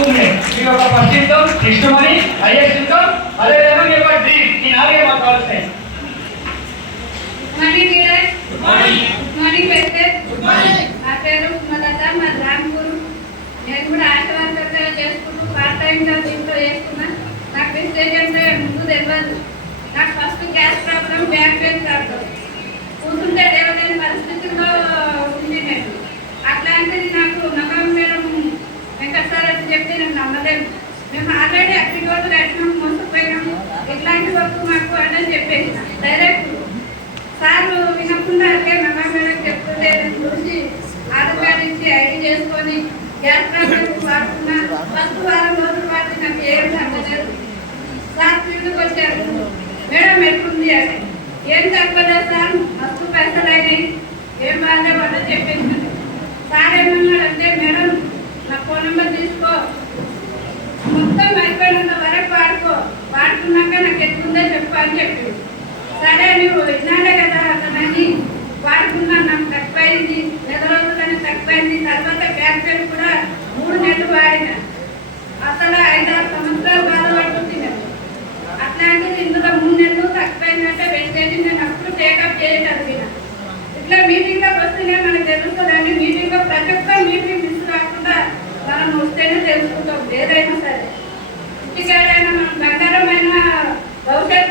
ఉంది మీ యొక్క first income next money highest income అదేవిధంగా మీ యొక్క డ్రీమ్ ఈ నాలుగే మాకు కావాల్సినాయి మార్నింగ్ టీచర్ మార్నింగ్ పెద్దర్ నా పేరు సుమలత మా రాంపూర్ నేను కూడా ఆశీర్వాదంగా చేసుకుంటూ పార్ట్ టైం జాబ్ ఇంట్లో చేసుకున్నా నాకు మెసేజ్ అంటే ముందు తెలియదు నాకు first gas problem back pain problem కూర్చుంటే లేవలేని పరిస్థితుల్లో ఉంది నేను అట్లాంటిది నాకు నమ్మకం మేడం వెంకట సార్ అని చెప్తే నేను నమ్మలేను మేము ఆల్రెడీ అగ్రిగోల్డ్ కట్టినాం మోసపోయినాము ఇట్లాంటి వర్క్ మాకు అని చెప్పేసి డైరెక్ట్ సార్ వినకుండా అంటే మమ్మా మేడం చెప్తుంటే చూసి ఆధార్ కార్డు ఇచ్చి ఐడి చేసుకొని గ్యాస్ ప్రాబ్లం వాడుతున్నా. ఫస్ట్ వారం రోజుల పాటు నాకు ఏం తగ్గలేదు సార్ ఫీల్డ్కి వచ్చారు. మేడం ఎట్లుంది? అని. ఏం తగ్గలేదు సార్. మస్తు పైసలు అయినాయి. ఏం బాగా వాళ్ళు చెప్పేసి. సార్ ఏమన్నా అని చెప్పింది సరే నువ్వు విన్నాడే కదా అతనని వాడుకున్నా నాకు తక్కువైంది నెల రోజులని తక్కువైంది తర్వాత బ్యాక్ కూడా మూడు నెలలు వాడిన. అసలు ఐదారు సంవత్సరాలు బాధపడుతుంది నేను. అట్లాంటిది ఇందులో మూడు నెలలు తక్కువైందంటే వెంటనే నేను అప్పుడు టేకప్ చేయగలిగిన ఇట్లా మీటింగ్లోకి వస్తేనే మనకు తెలుస్తుందండి మీటింగ్లో ప్రతి ఒక్క మీటింగ్ మిస్ కాకుండా మనం వస్తేనే తెలుసుకుంటాం. ఏదైనా సరే. ఇంటికాడైనా మనం బంగారమైన భవిష్యత్తు